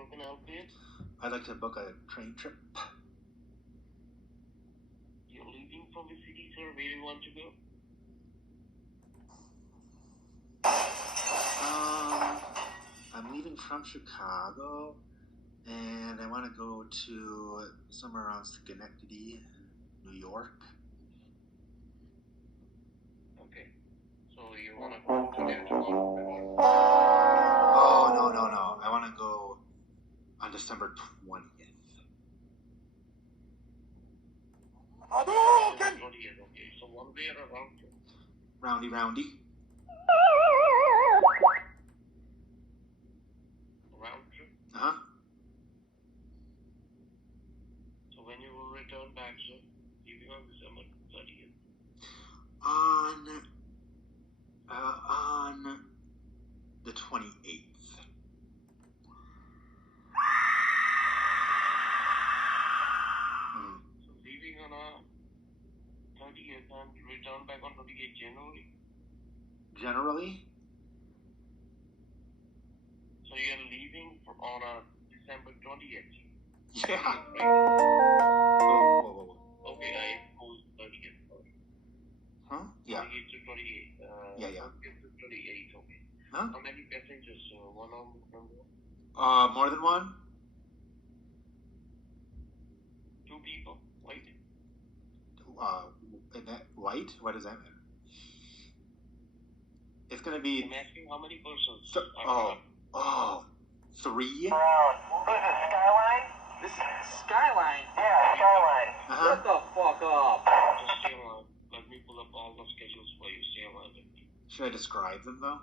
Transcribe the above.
How can I help you? I'd like to book a train trip. You're leaving from the city, sir. Where do you want to go? I'm leaving from Chicago, and I want to go to somewhere around Schenectady, New York. Okay. So you want to go today or tomorrow? Oh, no. I want to go on December 20th. Okay. So one way or a round trip? Roundy. Round trip. Uh-huh. So when you will return back, sir? Leaving on December 30th. On the 28th. So leaving on a 30th and return back on 28th January. Generally? So you're leaving on a December 20th. Yeah. Right? Whoa. Okay, I suppose 30th. Huh? Yeah. 28 to 28. Yeah. 30th to 28, okay. Huh? How many passengers? One or more? More than one? Two people, right? And that white? What does that mean? It's gonna be. I'm asking how many persons? Three? Who's this, Skyline? This is Skyline? Yeah, Skyline. Shut the fuck up. Just stay on. Let me pull up all the schedules for you. Stay on. Should I describe them though?